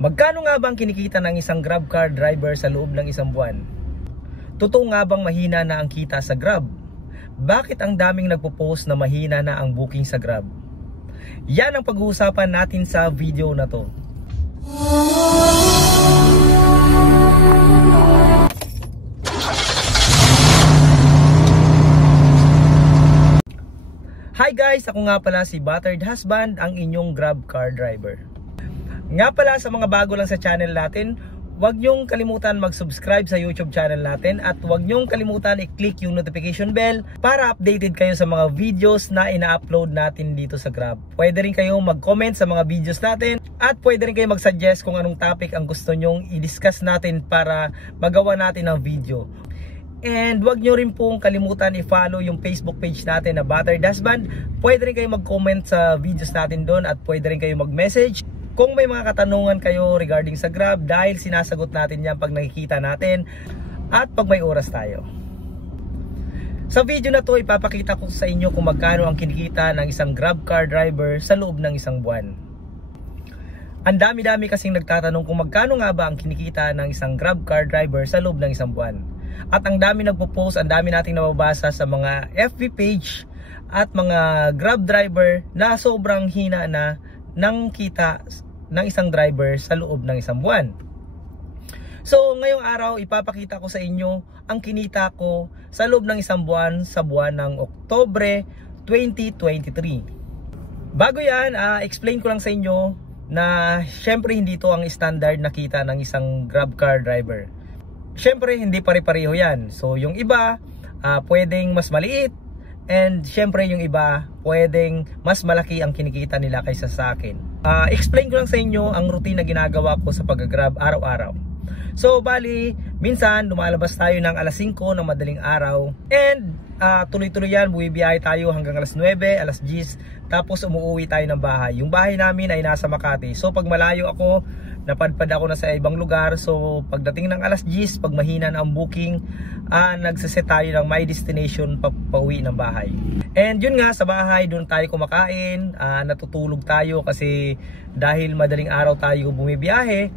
Magkano nga ba ang kinikita ng isang Grab car driver sa loob ng isang buwan? Totoo nga bang mahina na ang kita sa Grab? Bakit ang daming nagpo-post na mahina na ang booking sa Grab? Yan ang pag-uusapan natin sa video na to. Hi guys! Ako nga pala si Battered Husband, ang inyong Grab car driver. Nga pala sa mga bago lang sa channel natin, huwag nyong kalimutan mag-subscribe sa YouTube channel natin at huwag nyong kalimutan i-click yung notification bell para updated kayo sa mga videos na ina-upload natin dito sa Grab. Pwede rin kayong mag-comment sa mga videos natin at pwede rin kayong mag-suggest kung anong topic ang gusto nyong i-discuss natin para magawa natin ng video. And huwag nyo rin pong kalimutan i-follow yung Facebook page natin na Battered Husband. Pwede rin kayong mag-comment sa videos natin doon at pwede rin kayong mag-message kung may mga katanungan kayo regarding sa Grab, dahil sinasagot natin yan pag nakikita natin at pag may oras tayo. Sa video na to, ipapakita ko sa inyo kung magkano ang kinikita ng isang Grab car driver sa loob ng isang buwan. Ang dami-dami kasing nagtatanong kung magkano nga ba ang kinikita ng isang Grab car driver sa loob ng isang buwan. At ang dami nagpo-post, ang dami nating nababasa sa mga FB page at mga Grab driver na sobrang hina na ng kita ng isang driver sa loob ng isang buwan. So ngayong araw ipapakita ko sa inyo ang kinita ko sa loob ng isang buwan sa buwan ng Oktubre 2023. Bago yan, explain ko lang sa inyo na syempre hindi ito ang standard na kita ng isang Grab car driver. Syempre hindi pare-pareho yan. So yung iba pwedeng mas maliit, and syempre yung iba pwedeng mas malaki ang kinikita nila kaysa sa akin. Explain ko lang sa inyo ang routine na ginagawa ko sa pag-grab araw-araw. So bali, minsan lumalabas tayo ng alas 5 ng madaling araw, and tuloy-tuloy yan, bumibiyahe tayo hanggang alas 9, alas 10, tapos umuwi tayo ng bahay. Yung bahay namin ay nasa Makati. So pag malayo ako, napadpad ako na sa ibang lugar. So pagdating ng alas 10, pag mahina na ang booking, nagsiset tayo ng my destination pauwi ng bahay. And yun nga, sa bahay doon tayo kumakain, natutulog tayo kasi dahil madaling araw tayo bumibiyahe.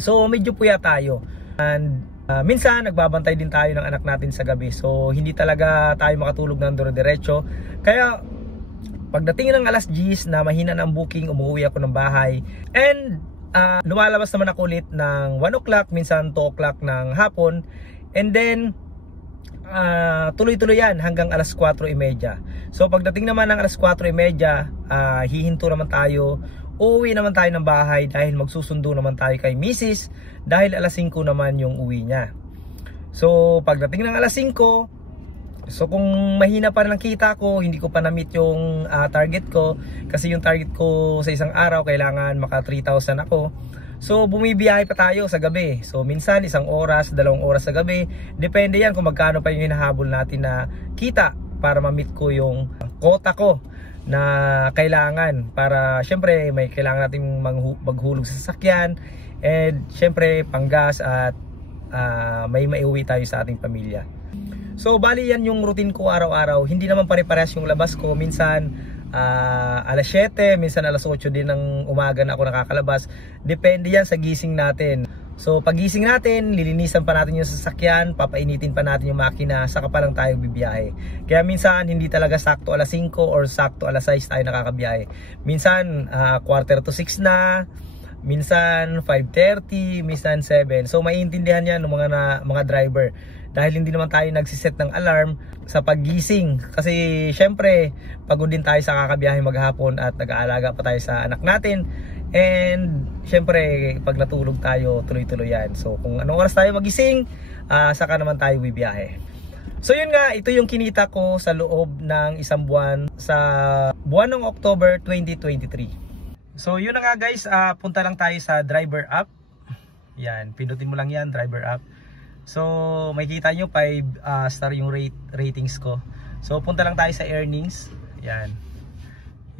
So medyo puya tayo. And minsan nagbabantay din tayo ng anak natin sa gabi. So hindi talaga tayo makatulog ng dire-diretso. Kaya pagdating ng alas 10 na mahina na ang booking, umuwi ako ng bahay. And lumalabas naman ako ulit ng 1 o'clock, minsan 2 o'clock ng hapon. And then tuloy-tuloy yan hanggang alas 4:30. So pagdating naman ng alas 4:30, hihinto naman tayo, uuwi naman tayo ng bahay dahil magsusundo naman tayo kay Mrs. dahil alas 5 naman yung uwi niya. So pagdating ng alas 5, so kung mahina pa rin ang kita ko, hindi ko pa na-meet yung target ko, kasi yung target ko sa isang araw kailangan maka 3,000 ako. So bumibiyahe pa tayo sa gabi. So minsan 1 oras, 2 oras sa gabi. Depende yan kung magkano pa yung hinahabol natin na kita para ma-meet ko yung quota ko na kailangan. Para syempre may kailangan nating maghulog sa sasakyan, and syempre panggas, at may maiuwi tayo sa ating pamilya. So bali yan yung routine ko araw-araw. Hindi naman pare-parehas yung labas ko. Minsan alas 7, minsan alas 8 din ng umaga na ako nakakalabas. Depende yan sa gising natin. So pag gising natin, lilinisan pa natin yung sasakyan, papainitin pa natin yung makina, saka pa lang tayo bibiyahe. Kaya minsan hindi talaga sakto alas 5 or sakto alas 6 tayo nakakabiyahe. Minsan 5:45 na, minsan 5:30, minsan 7. So maiintindihan yan ng mga driver, dahil hindi naman tayo nagsiset ng alarm sa paggising. Kasi syempre pagod din tayo sa kakabiyahe maghapon at nag-aalaga pa tayo sa anak natin. And syempre pag natulog tayo, tuloy-tuloy yan. So kung anong oras tayo magising, saka naman tayo bibiyahe. So yun nga, ito yung kinita ko sa loob ng isang buwan sa buwan ng October 2023. So yun na nga guys, punta lang tayo sa driver app. Yan, pindutin mo lang yan, driver app. So makikita nyo 5 star yung ratings ko. So punta lang tayo sa earnings. Yan.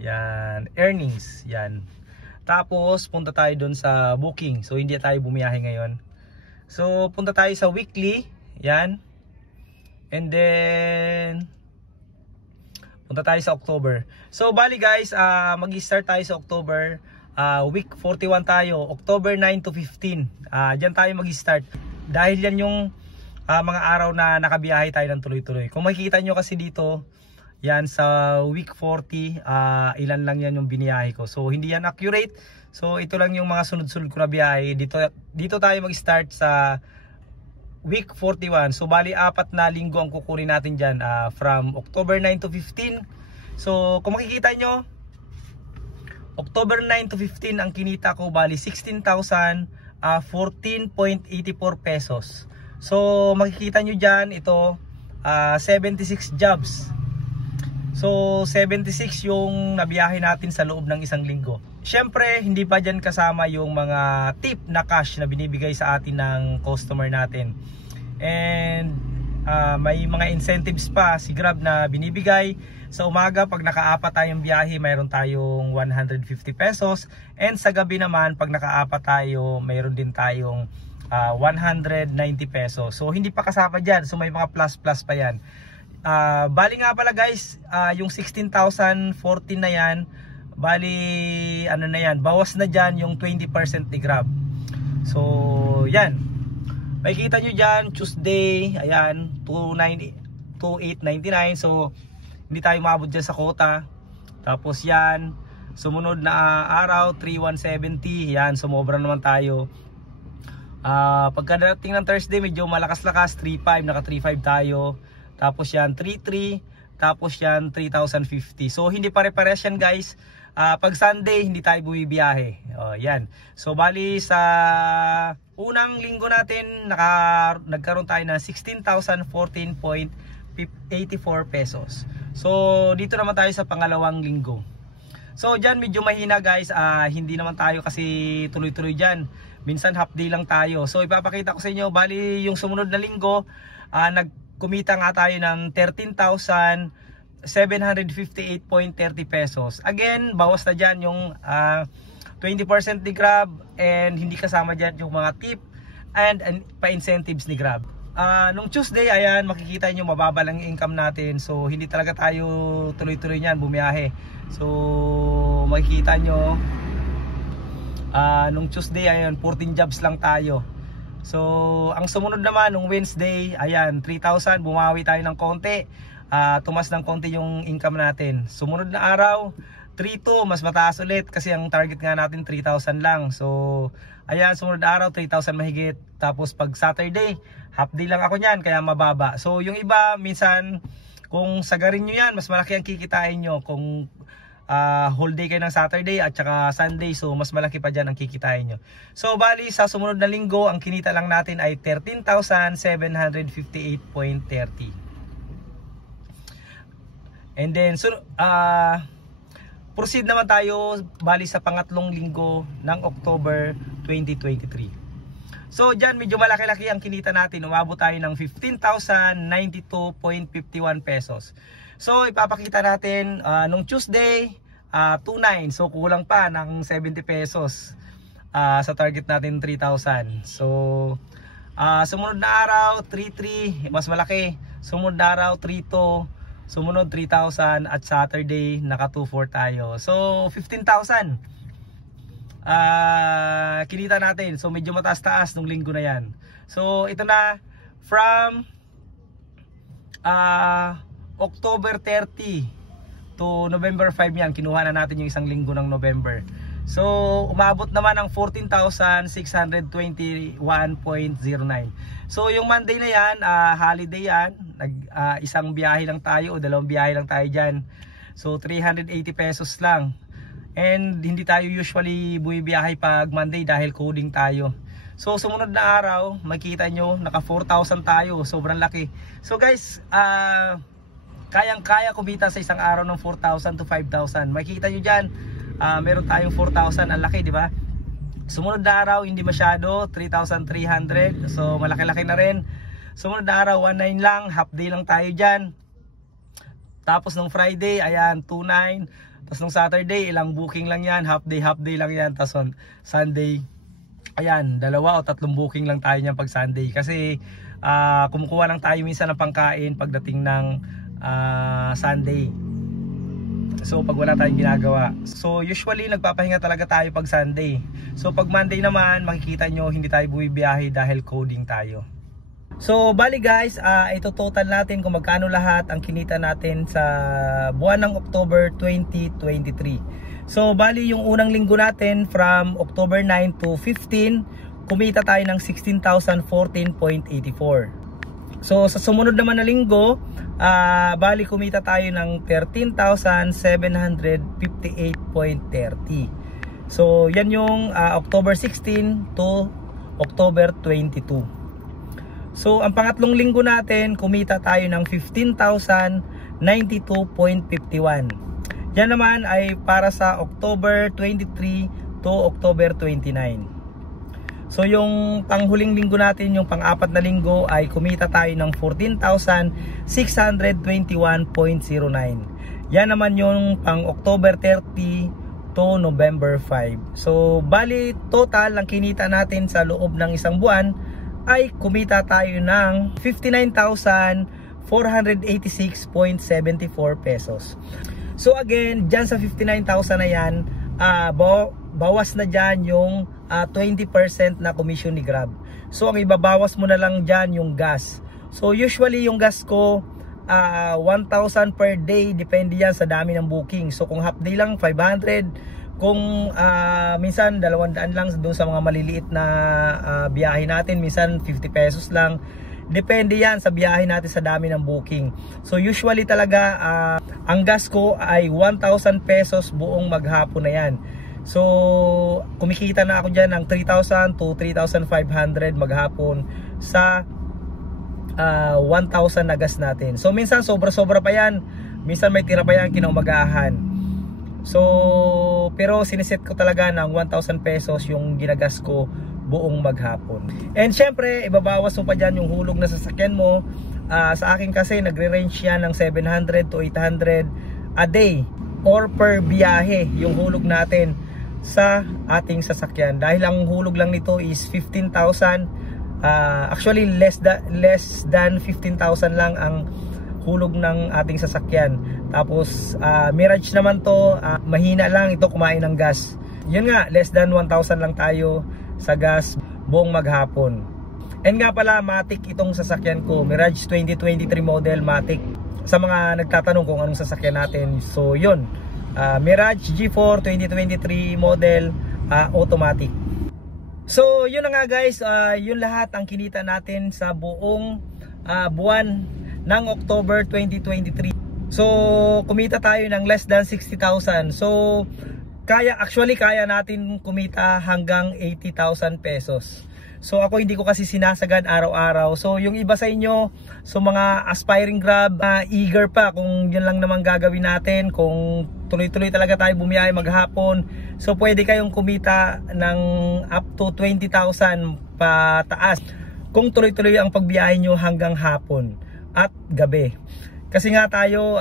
Yan, earnings. Yan. Tapos punta tayo dun sa booking. So hindi tayo bumiyahe ngayon. So punta tayo sa weekly. Yan. And then punta tayo sa October. So bali guys, mag-start tayo sa October. week 41 tayo, October 9 to 15. Diyan tayo mag-start. Dahil yan yung mga araw na nakabiyahe tayo ng tuloy-tuloy. Kung makikita nyo kasi dito, yan sa week 40, ilan lang yan yung biniyahe ko. So hindi yan accurate. So ito lang yung mga sunod-sunod ko na biyahe. Dito tayo mag-start sa week 41. So bali 4 na linggo ang kukunin natin dyan, from October 9 to 15. So kung makikita nyo, October 9 to 15 ang kinita ko, bali 16,014.84 pesos. So makikita nyo dyan, ito 76 jobs. So 76 yung nabiyahe natin sa loob ng isang linggo. Syempre hindi pa dyan kasama yung mga tip na cash na binibigay sa atin ng customer natin. And may mga incentives pa si Grab na binibigay. Sa umaga pag nakaapat tayong biyahe, mayroon tayong 150 pesos. And sa gabi naman pag nakaapat tayo, mayroon din tayong 190 pesos. So hindi pa kasama dyan. So may mga plus pa yan. Bali nga pala guys, yung 16,014 na yan, bali ano na yan, bawas na dyan yung 20% ni Grab. So yan, makikita nyo dyan Tuesday, ayan 2899. So hindi tayo maabot dyan sa quota. Tapos yan, sumunod na araw 3170, yan sumobra naman tayo. Pagkadating ng Thursday medyo malakas-lakas, 35, naka 35 tayo. Tapos yan 33, tapos yan 3,050. So hindi pare-pares yan guys. Pag Sunday hindi tayo bumibiyahe. Yan. So bali sa unang linggo natin nagkaroon tayo ng 16,014.84 pesos. So dito naman tayo sa pangalawang linggo. So dyan medyo mahina guys. Hindi naman tayo kasi tuloy-tuloy dyan. Minsan half day lang tayo. So ipapakita ko sa inyo, bali yung sumunod na linggo kumita nga tayo ng 13,758.30 pesos. Again, bawas na dyan yung 20% ni Grab, and hindi kasama dyan yung mga tip and pa-incentives ni Grab. Nung Tuesday, ayan, makikita nyo mababa lang yung income natin. So hindi talaga tayo tuloy-tuloy nyan bumiyahe. So makikita nyo nung Tuesday, ayan, 14 jobs lang tayo. So ang sumunod naman nung Wednesday, ayan 3,000, bumawi tayo ng konti, tumas ng konti yung income natin. Sumunod na araw 3,200, mas mataas ulit kasi ang target nga natin 3,000 lang. So ayan, sumunod na araw 3,000 mahigit. Tapos pag Saturday, half day lang ako nyan kaya mababa. So yung iba minsan kung sagarin nyo yan, mas malaki ang kikitain nyo. Kung whole day kayo ng Saturday at saka Sunday, so mas malaki pa dyan ang kikitain nyo. So bali sa sumunod na linggo, ang kinita lang natin ay 13,758.30. And then proceed naman tayo bali sa pangatlong linggo ng October 2023. So dyan medyo malaki-laki ang kinita natin. Umabot tayo ng 15,092.51 pesos. So ipapakita natin nung Tuesday 2,900. So kulang pa ng 70 pesos sa target natin 3,000. So sumunod na araw 3,300, mas malaki. Sumunod na araw 3,200, sumunod 3,000, at Saturday naka 2,400 tayo. So 15,000 kinita natin. So medyo mataas-taas nung linggo na yan. So ito na from October 30 to November 5 yan. Kinuha na natin yung isang linggo ng November. So umabot naman ng 14,621.09. So yung Monday na yan, holiday yan. Isang biyahe lang tayo o dalawang biyahe lang tayo dyan. So 380 pesos lang. And hindi tayo usually bumibiyahe pag Monday dahil coding tayo. So sumunod na araw, makita nyo naka 4,000 tayo. Sobrang laki. So guys, kayang-kaya kumita sa isang araw ng 4,000 to 5,000. Makikita nyo dyan, meron tayong 4,000, ang laki, di ba? Sumunod na araw, hindi masyado, 3,300. So malaki-laki na rin. Sumunod na araw, 1,900 lang, half day lang tayo dyan. Tapos nung Friday, ayan, 2,900. Tapos nung Saturday, ilang booking lang yan, half day lang yan. Tapos on Sunday, ayan, 2 o 3 booking lang tayo niyan pag Sunday. Kasi kumukuha lang tayo minsan ng pangkain pagdating ng Sunday. So pag wala tayong ginagawa. So usually nagpapahinga talaga tayo pag Sunday. So pag Monday naman, makikita nyo hindi tayo bumibiyahe dahil coding tayo. So bali guys, ito total natin kung magkano lahat ang kinita natin sa buwan ng October 2023. So bali yung unang linggo natin from October 9 to 15, kumita tayo ng 16,014.84. So sa sumunod naman na linggo, bali kumita tayo ng 13,758.30. So yan yung October 16 to October 22. So ang pangatlong linggo natin, kumita tayo ng 15,092.51. Yan naman ay para sa October 23 to October 29. So yung panghuling linggo natin, yung pang-apat na linggo, ay kumita tayo ng 14,621.09. Yan naman yung pang October 30 to November 5. So bali total ang kinita natin sa loob ng isang buwan ay kumita tayo ng 59,486.74 pesos. So again, dyan sa 59,000 na yan, bawas na dyan yung 20% na commission ni Grab. So ang ibabawas mo na lang dyan yung gas. So usually yung gas ko 1,000 per day, depende yan sa dami ng booking. So kung half day lang 500, kung minsan 200 lang doon sa mga maliliit na biyahe natin, minsan 50 pesos lang. Depende yan sa biyahe natin sa dami ng booking. So usually talaga ang gas ko ay 1,000 pesos buong maghapon na yan. So kumikita na ako dyan ng 3,000 to 3,500 maghapon sa 1,000 na gas natin. So minsan sobra-sobra pa yan, minsan may tira pa yan kinaumagahan. So pero siniset ko talaga ng 1,000 pesos yung ginagas ko buong maghapon. And syempre ibabawas mo pa dyan yung hulog na sasakyan mo. Sa akin kasi nagre-range yan ng 700 to 800 a day or per biyahe yung hulog natin sa ating sasakyan. Dahil ang hulog lang nito is 15,000. Actually less than 15,000 lang ang hulog ng ating sasakyan. Tapos Mirage naman to, mahina lang ito kumain ng gas. Yun nga, less than 1,000 lang tayo sa gas buong maghapon. And nga pala, Matic itong sasakyan ko, Mirage 2023 model Matic. Sa mga nagtatanong kung anong sasakyan natin, so yun, Mirage G4 2023 model automatic. So yun na nga guys, yun lahat ang kinita natin sa buong buwan ng October 2023. So kumita tayo ng less than 60,000. So actually kaya natin kumita hanggang 80,000 pesos. So ako hindi ko kasi sinasagad araw-araw. So yung iba sa inyo, so mga aspiring Grab, eager pa kung yun lang naman gagawin natin, kung tuloy-tuloy talaga tayo bumiyahe maghapon, so pwede kayong kumita ng up to 20,000 pataas kung tuloy-tuloy ang pagbiyahe nyo hanggang hapon at gabi. Kasi nga tayo,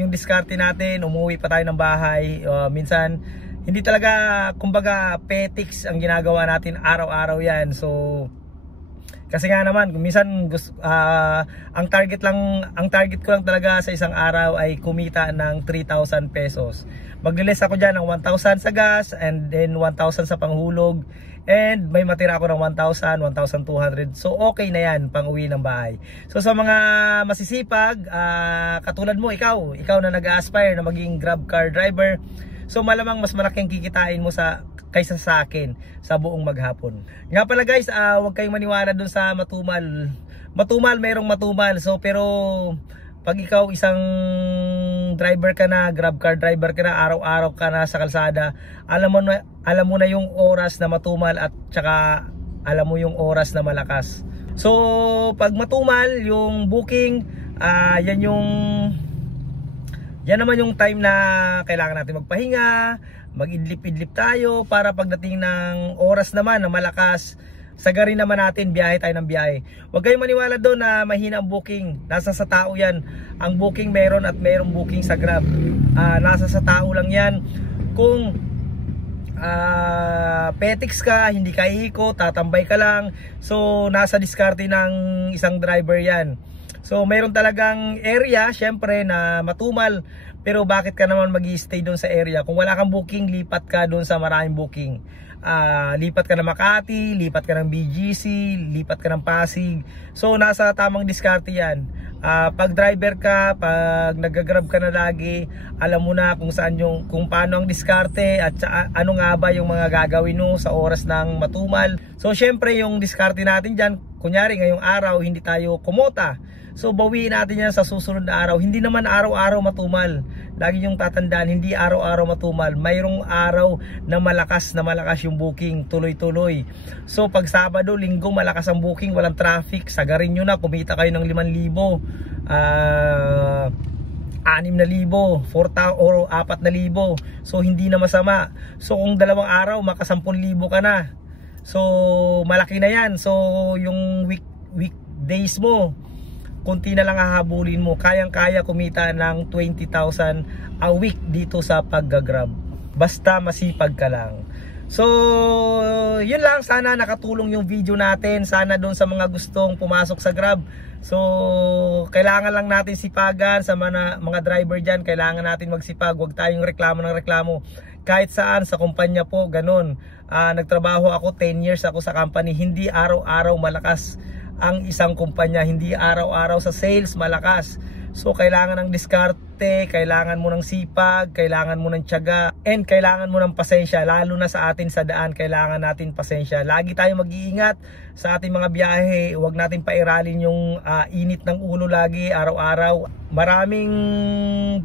yung diskarte natin, umuwi pa tayo ng bahay, minsan hindi talaga, kumbaga petics ang ginagawa natin araw-araw yan. So kasi nga naman minsan ang target ko lang talaga sa isang araw ay kumita ng 3,000 pesos. Maglilis ako dyan ng 1,000 sa gas, and then 1,000 sa panghulog, and may matira ako ng 1,000, 1,200. So okay na yan pang uwi ng bahay. So sa mga masisipag, katulad mo, ikaw na nag-aspire na maging Grab car driver, so malamang mas malaking kikitain mo kaysa sa akin sa buong maghapon. Nga pala guys, huwag kayong maniwala dun sa matumal. Matumal, mayroong matumal. So pero pag ikaw isang driver ka na, Grab car driver ka na, araw-araw ka na sa kalsada, alam mo na yung oras na matumal at saka alam mo yung oras na malakas. So pag matumal yung booking, yan naman yung time na kailangan natin magpahinga, mag-idlip-idlip tayo para pagdating ng oras naman na malakas, sagarin naman natin, biyahe tayo ng biyahe. Huwag kayong maniwala doon na mahina ang booking. Nasa sa tao yan. Ang booking meron at mayroong booking sa Grab. Nasa sa tao lang yan. Kung petics ka, hindi ka iikot, tatambay ka lang, so nasa diskarte ng isang driver yan. So mayroon talagang area syempre na matumal. Pero bakit ka naman mag-i-stay doon sa area? Kung wala kang booking, lipat ka doon sa maraming booking. Lipat ka ng Makati, lipat ka ng BGC, lipat ka ng Pasig. So nasa tamang diskarte yan. Pag driver ka, pag nag-grab ka na lagi, alam mo na kung saan kung paano ang diskarte at ano nga ba yung mga gagawin mo sa oras ng matumal. So syempre yung diskarte natin dyan, kunyari ngayong araw hindi tayo kumota. So bawiin natin yan sa susunod na araw. Hindi naman araw-araw matumal. Lagi yung tatandaan, hindi araw-araw matumal. Mayroong araw na malakas yung booking, tuloy-tuloy. So pag Sabado, Linggo, malakas ang booking, walang traffic, sagarin nyo na, kumita kayo ng 5,000, 6,000, 4,000 or 4,000. So hindi na masama. So kung 2 araw, maka 10,000 ka na. So malaki na yan. So yung weekdays mo, kunti na lang hahabulin mo, kayang-kaya kumita ng 20,000 a week dito sa pag-grab. Basta masipag ka lang. So, yun lang. Sana nakatulong yung video natin. Sana doon sa mga gustong pumasok sa Grab. So, kailangan lang natin sipagan sa mga driver dyan. Kailangan natin magsipag. Huwag tayong reklamo ng reklamo. Kahit saan, sa kumpanya po, ganun. Nagtrabaho ako, 10 years ako sa company. Hindi araw-araw malakas ang isang kumpanya, hindi araw-araw sa sales malakas. So kailangan ng diskarte, kailangan mo ng sipag, kailangan mo ng tiyaga, and kailangan mo ng pasensya. Lalo na sa atin sa daan, kailangan natin pasensya. Lagi tayong mag-iingat sa ating mga biyahe. Huwag natin pairalin yung init ng ulo lagi, araw-araw. Maraming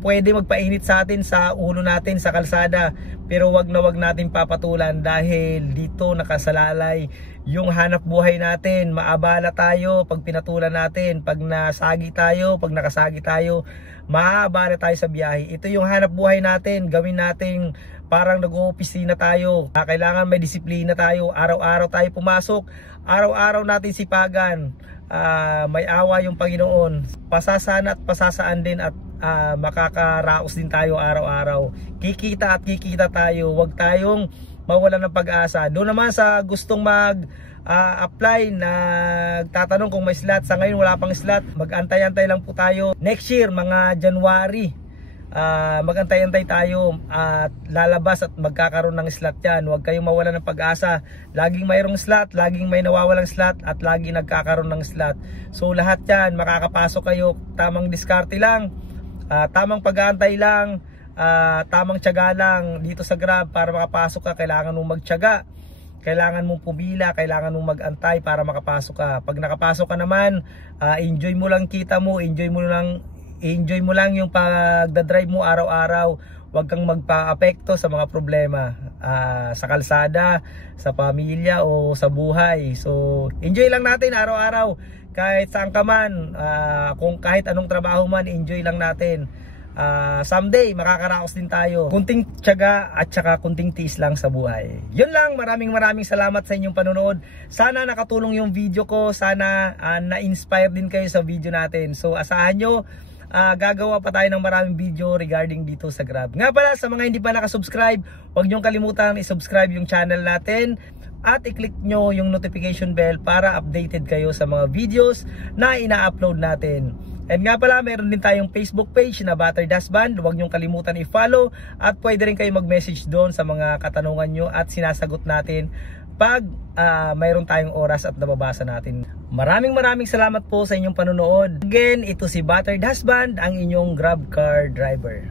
pwede magpainit sa atin sa ulo natin sa kalsada, pero wag natin papatulan dahil dito nakasalalay yung hanap buhay natin. Maabala tayo pag pinatulan natin, pag nasagi tayo, pag nakasagi tayo, maabala tayo sa biyahe. Ito yung hanap buhay natin, gawin natin parang nag-oopisina tayo. Kailangan may disiplina tayo, araw-araw tayo pumasok, araw-araw natin sipagan. May awa yung Panginoon, pasasaan at pasasaan din, at makakaraos din tayo araw-araw. Kikita at kikita tayo, huwag tayong mawalan ng pag-asa. Doon naman sa gustong apply, nagtatanong kung may slot. Sa ngayon wala pang slot, mag-antay-antay lang po tayo. Next year, mga January, mag-antay-antay tayo at lalabas at magkakaroon ng slot yan. Huwag kayong mawalan ng pag-asa. Laging mayroong slot, laging may nawawalang slot, at laging nagkakaroon ng slot. So lahat yan, makakapasok kayo. Tamang diskarte lang, tamang pag-aantay lang, tamang tiyaga lang dito sa Grab. Para makapasok ka, kailangan mong magtiyaga, kailangan mong pumila, kailangan mong mag-antay para makapasok ka. Pag nakapasok ka naman, enjoy mo lang kita mo, enjoy mo lang yung pagdadrive mo araw-araw. Huwag kang magpa-apekto sa mga problema sa kalsada, sa pamilya o sa buhay. So enjoy lang natin araw-araw, kahit saan ka man, kung kahit anong trabaho man, enjoy lang natin. Someday makakaraos din tayo. Kunting tiyaga at saka kunting tiis lang sa buhay. Yun lang, maraming salamat sa inyong panonood. Sana nakatulong yung video ko, sana na-inspire din kayo sa video natin. So asahan nyo, gagawa pa tayo ng maraming video regarding dito sa Grab. Nga pala, sa mga hindi pa nakasubscribe, huwag nyong kalimutan i-subscribe yung channel natin at i-click nyo yung notification bell para updated kayo sa mga videos na ina-upload natin. And nga pala, meron din tayong Facebook page na Battered Husband. Huwag nyong kalimutan i-follow, at pwede rin kayo mag-message doon sa mga katanungan nyo at sinasagot natin pag mayroon tayong oras at nababasa natin. Maraming salamat po sa inyong panonood. Again, ito si Battered Husband, ang inyong Grab car driver.